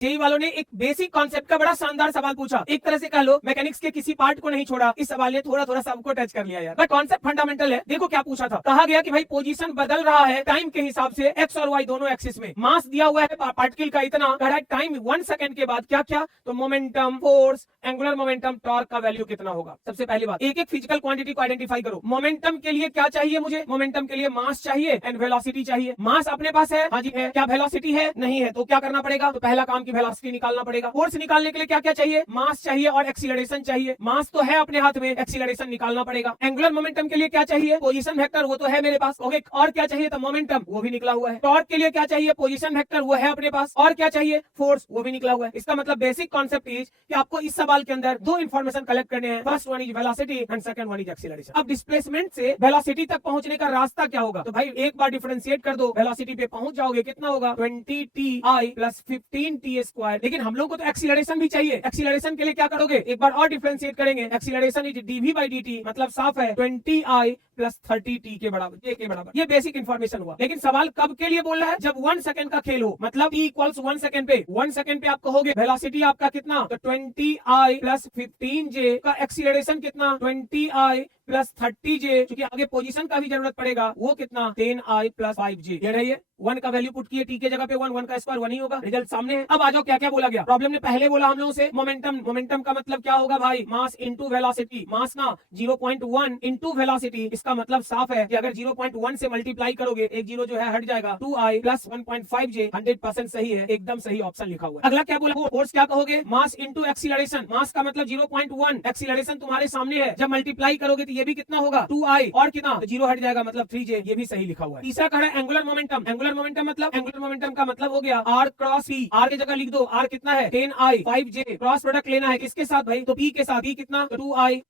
JEE वालों ने एक बेसिक कॉन्सेप्ट का बड़ा शानदार सवाल पूछा, एक तरह से कह लो मैकेनिक्स के किसी पार्ट को नहीं छोड़ा, इस सवाल ने थोड़ा थोड़ा सबको टच कर लिया यार, बट कॉन्सेप्ट फंडामेंटल है। देखो क्या पूछा था, कहा गया कि भाई पोजीशन बदल रहा है टाइम के हिसाब से एक्स और वाई दोनों एक्सिस में, मास दिया हुआ है पार्टिकल का इतना, कह रहा है टाइम 1 सेकंड के बाद क्या क्या, तो momentum, force, angular momentum, torque का वैल्यू कितना होगा। सबसे पहली बात, एक एक फिजिकल क्वांटिटी को आइडेंटिफाई करो। मोमेंटम के लिए क्या चाहिए मुझे, मोमेंटम के लिए मास चाहिए एंड वेलोसिटी चाहिए। मास अपने पास है, हाँ जी है, क्या वेलोसिटी है, नहीं है, तो क्या करना पड़ेगा, तो पहला काम की वेलोसिटी निकालना पड़ेगा। फोर्स निकालने के लिए क्या क्या चाहिए, मास चाहिए और एक्सीलरेशन चाहिए, मास तो है अपने हाथ में, एक्सीलरेशन निकालना पड़ेगा। एंगुलर मोमेंटम के लिए क्या चाहिए, पोजीशन वेक्टर, वो तो है मेरे पास, ओके, और क्या चाहिए, तो मोमेंटम, वो भी निकला हुआ है। टॉर्क के लिए क्या चाहिए, पोजीशन वेक्टर, वो है अपने पास, और क्या चाहिए, फोर्स, वो भी निकला हुआ है। इसका मतलब बेसिक कॉन्सेप्ट इज कि आपको इस सवाल के अंदर दो इंफॉर्मेशन कलेक्ट करने हैं, first one is velocity and second one is acceleration. अब डिस्प्लेसमेंट से वेलोसिटी तक पहुंचने का रास्ता क्या होगा, तो भाई एक बार डिफरेंशिएट कर दो, वेलोसिटी पे पहुंच जाओगे, कितना होगा 20ti प्लस 15t स्क्वायर। लेकिन हम लोग को तो एक्सीलरेशन भी चाहिए, एक्सीलरेशन के लिए क्या करोगे, एक बार और डिफरेंशिएट करेंगे, एक्सीलरेशन इज dv/dt, मतलब साफ है 20i प्लस 30t के बराबर, ये के बराबर। ये बेसिक इंफॉर्मेशन हुआ, लेकिन सवाल कब के लिए बोल रहा है, जब 1 सेकंड का खेल हो, मतलब t इक्वल्स 1 सेकंड पे, 1 सेकंड पे आप कहोगे वेलोसिटी आपका कितना, तो 20i प्लस 15j का एक्सीलरेशन कितना, 20i प्लस 30j, क्योंकि आगे पोजीशन का भी जरूरत पड़ेगा, वो कितना 10i प्लस 5j। ये रही है 1 का वैल्यू पुट किए, t के जगह पे 1 का स्क्वायर 1 ही होगा, रिजल्ट सामने है। अब आ जाओ क्या क्या बोला गया, प्रॉब्लम ने पहले बोला हम लोगों से मोमेंटम, मोमेंटम का मतलब क्या होगा भाई, मास इनटू वेलोसिटी, मास ना 0.1 इनटू वेलोसिटी, इसका मतलब साफ है कि अगर 0.1 से मल्टीप्लाई करोगे, एक जीरो जो है हट जाएगा, 2i प्लस 1.5j, 100% सही है, एकदम सही ऑप्शन लिखा हुआ है। अगला क्या बोला, फोर्स क्या कहोगे, मास इनटू एक्सीलरेशन, मास का मतलब 0.1, एक्सीलरेशन तुम्हारे सामने है, जब मल्टीप्लाई करोगे तो ये भी कितना होगा 2i, और कितना, तो जीरो हट जाएगा मतलब 3j, ये भी सही लिखा हुआ है। तीसरा कह रहा है एंगुलर मोमेंटम, एंगुलर मोमेंटम मतलब, एंगुलर मोमेंटम का मतलब हो गया r क्रॉस p, r की जगह लिख दो, r कितना है 10i, 5j, क्रॉस प्रोडक्ट लेना है किसके साथ भाई, तो p के साथ, p कितना, तो 2i।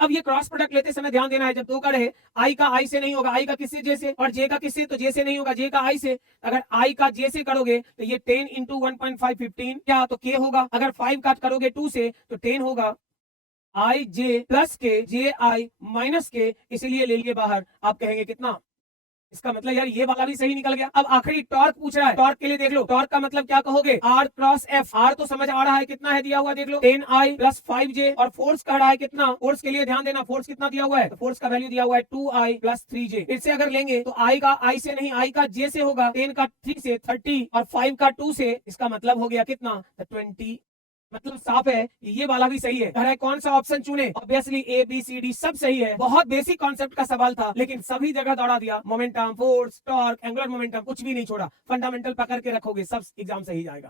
अब ये क्रॉस प्रोडक्ट लेते समय ध्यान देना है, जब दो का रहे, i का i से नहीं होगा, i का किससे j से, और j का किससे, तो j से नहीं होगा, j का i से। अगर i का j से करोगे तो ये 10 इंटू 1.5 15 क्या, तो k होगा। अगर 5 काट करोगे 2 से तो 10 होगा, i j प्लस के j i माइनस के, इसीलिए ले लिए बाहर। आप कहेंगे कितना, इसका मतलब यार ये वाला भी सही निकल गया। अब आखिरी टॉर्क पूछ रहा है, टॉर्क के लिए देख लो, टॉर्क का मतलब क्या कहोगे, r क्रॉस f, r तो समझ आ रहा है कितना है दिया हुआ, देख लो 10i प्लस 5j, और फोर्स कह रहा है कितना, फोर्स के लिए ध्यान देना, फोर्स कितना दिया हुआ है, तो फोर्स का वैल्यू दिया हुआ है 2i प्लस 3j। फिर से अगर लेंगे तो i का i से नहीं, i का j से होगा, 10 का 3 से 30, और 5 का 2 से, इसका मतलब हो गया कितना, 20। मतलब साफ है ये वाला भी सही है। कह रहा है कौन सा ऑप्शन चुने, obviously A B C D सब सही है। बहुत बेसिक कॉन्सेप्ट का सवाल था, लेकिन सभी जगह दौड़ा दिया, momentum, force, torque, angular momentum, कुछ भी नहीं छोड़ा। फंडामेंटल पकड़ के रखोगे, सब एग्जाम सही जाएगा।